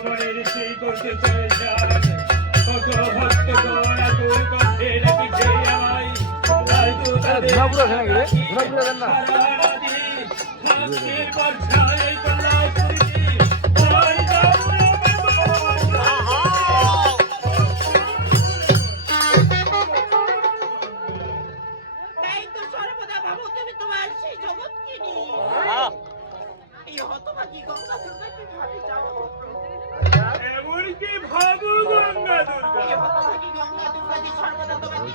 মনের সেই করতে চাইছেন কত ভক্ত গোড়া তোর কণ্ঠে রেখেছে আমায় তাই তো তাদের ধুনাপুরা আছে নাকি রে? ধুনাপুরা দেন না।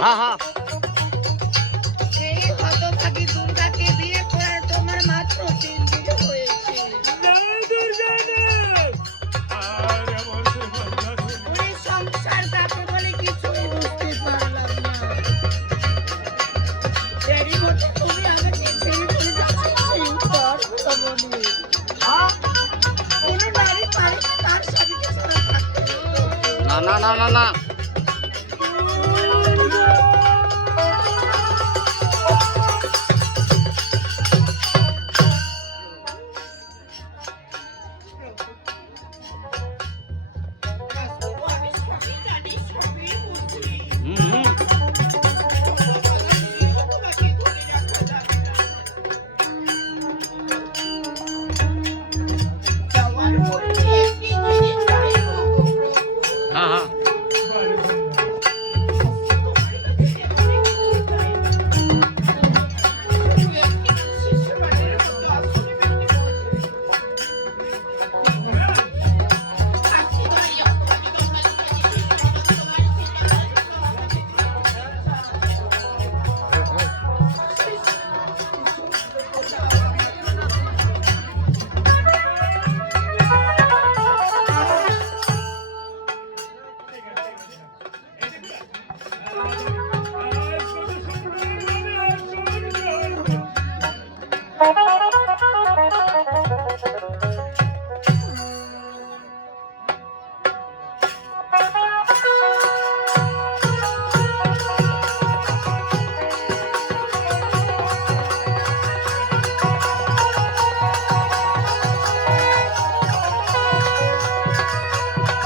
হ্যাঁ হ্যাঁ। এই হতভাগী দুর্গাকে বিয়ে করার তোমার মাত্র তিন দিন হয়েছে। জয় দুর্গা দেব! আর এমন গঙ্গা দুর্গা ওরে সংসার কাকে বলে কিছুই বুঝতে পারলাম না। দেরি মতো তুমি আমাকে ছেড়ে চলে যাচ্ছ সেই উত্তর রমণী কোনো নারী পারে তার স্বামীকে ছাড়া থাকতে না না না না না।